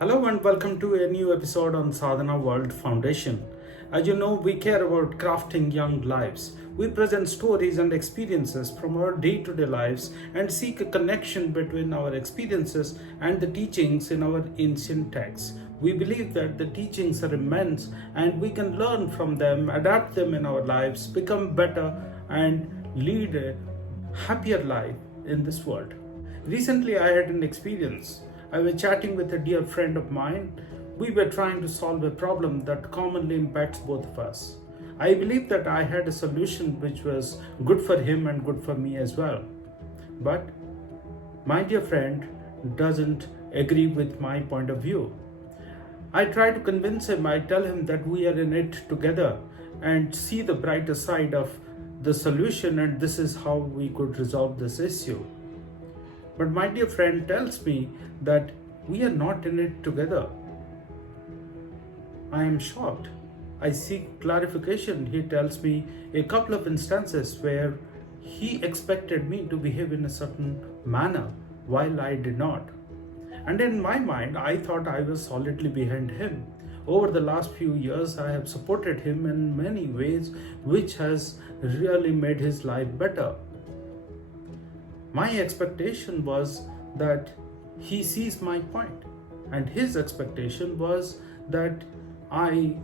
Hello and welcome to a new episode on Sadhana World Foundation. As you know, we care about crafting young lives. We present stories and experiences from our day to day lives and seek a connection between our experiences and the teachings in our ancient texts. We believe that the teachings are immense and we can learn from them, adapt them in our lives, become better, and lead a happier life in this world. Recently, I had an experience. I was chatting with a dear friend of mine. We were trying to solve a problem that commonly impacts both of us. I believe that I had a solution which was good for him and good for me as well. But my dear friend doesn't agree with my point of view. I try to convince him, I tell him that we are in it together and see the brighter side of the solution, and this is how we could resolve this issue. But my dear friend tells me that we are not in it together. I am shocked. I seek clarification. He tells me a couple of instances where he expected me to behave in a certain manner while I did not. And in my mind, I thought I was solidly behind him. Over the last few years, I have supported him in many ways, which has really made his life better. My expectation was that he sees my point, and his expectation was that I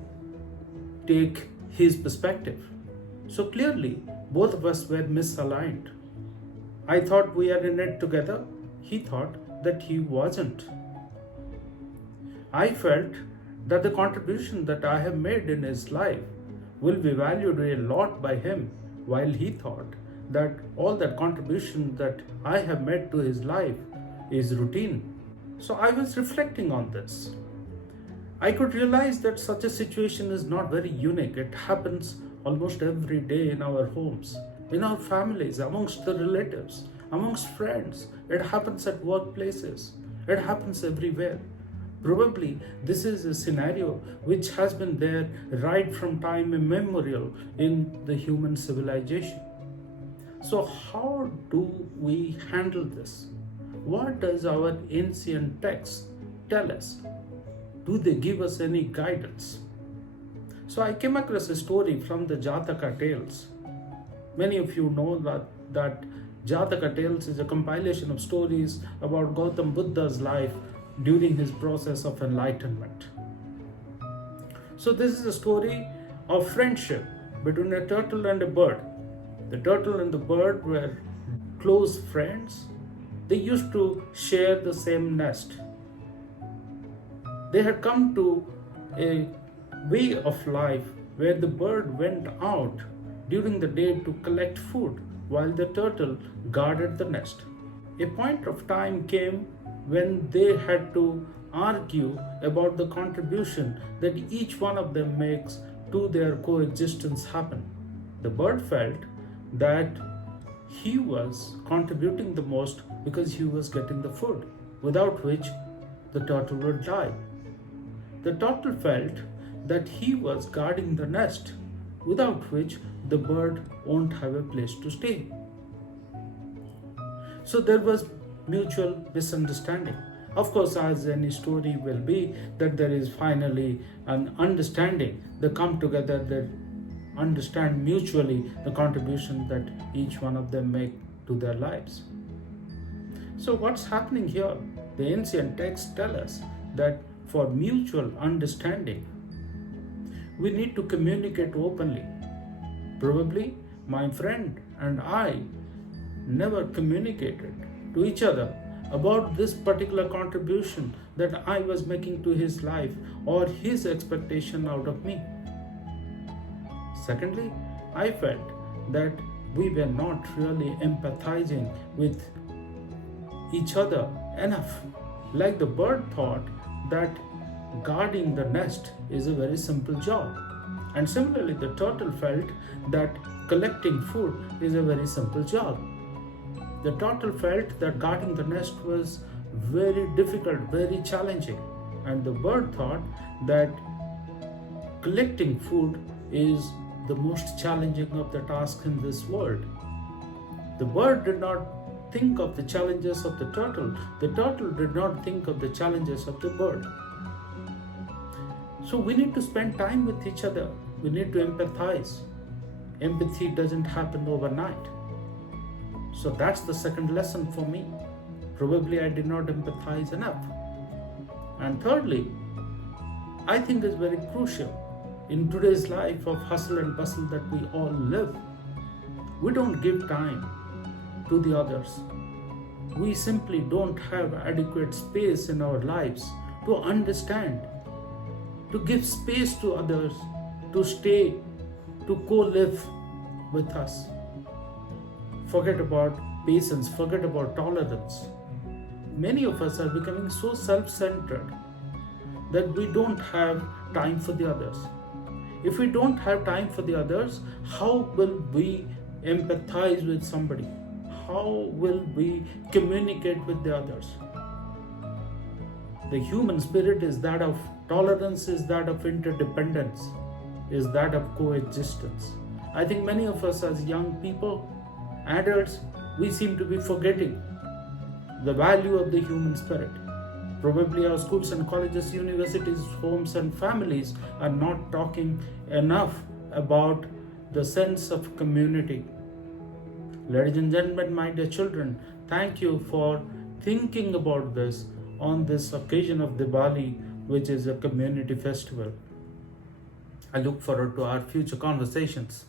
take his perspective. So clearly, both of us were misaligned. I thought we are in it together. He thought that he wasn't. I felt that the contribution that I have made in his life will be valued a lot by him, while he thought that all that contribution that I have made to his life is routine. So I was reflecting on this. I could realize that such a situation is not very unique. It happens almost every day in our homes, in our families, amongst the relatives, amongst friends. It happens at workplaces. It happens everywhere. Probably this is a scenario which has been there right from time immemorial in the human civilization. So how do we handle this? What does our ancient texts tell us? Do they give us any guidance? So I came across a story from the Jataka Tales. Many of you know that Jataka Tales is a compilation of stories about Gautam Buddha's life during his process of enlightenment. So this is a story of friendship between a turtle and a bird. The turtle and the bird were close friends. They used to share the same nest. They had come to a way of life where the bird went out during the day to collect food while the turtle guarded the nest. A point of time came when they had to argue about the contribution that each one of them makes to their coexistence happen. The bird felt that he was contributing the most because he was getting the food, without which the turtle would die. The turtle felt that he was guarding the nest, without which the bird won't have a place to stay. So there was mutual misunderstanding. Of course, as any story will be, that there is finally an understanding. They come together, they understand mutually the contribution that each one of them make to their lives. So what's happening here? The ancient texts tell us that for mutual understanding, we need to communicate openly. Probably my friend and I never communicated to each other about this particular contribution that I was making to his life or his expectation out of me. Secondly, I felt that we were not really empathizing with each other enough. Like the bird thought that guarding the nest is a very simple job. And similarly, the turtle felt that collecting food is a very simple job. The turtle felt that guarding the nest was very difficult, very challenging. And the bird thought that collecting food is the most challenging of the tasks in this world. The bird did not think of the challenges of the turtle. The turtle did not think of the challenges of the bird. So we need to spend time with each other. We need to empathize. Empathy doesn't happen overnight. So that's the second lesson for me. Probably I did not empathize enough. And thirdly, I think is very crucial in today's life of hustle and bustle that we all live. We don't give time to the others. We simply don't have adequate space in our lives to understand, to give space to others, to stay, to co-live with us. Forget about patience, forget about tolerance. Many of us are becoming so self-centered that we don't have time for the others. If we don't have time for the others, how will we empathize with somebody? How will we communicate with the others? The human spirit is that of tolerance, is that of interdependence, is that of coexistence. I think many of us as young people, adults, we seem to be forgetting the value of the human spirit. Probably our schools and colleges, universities, homes and families are not talking enough about the sense of community. Ladies and gentlemen, my dear children, thank you for thinking about this on this occasion of Diwali, which is a community festival. I look forward to our future conversations.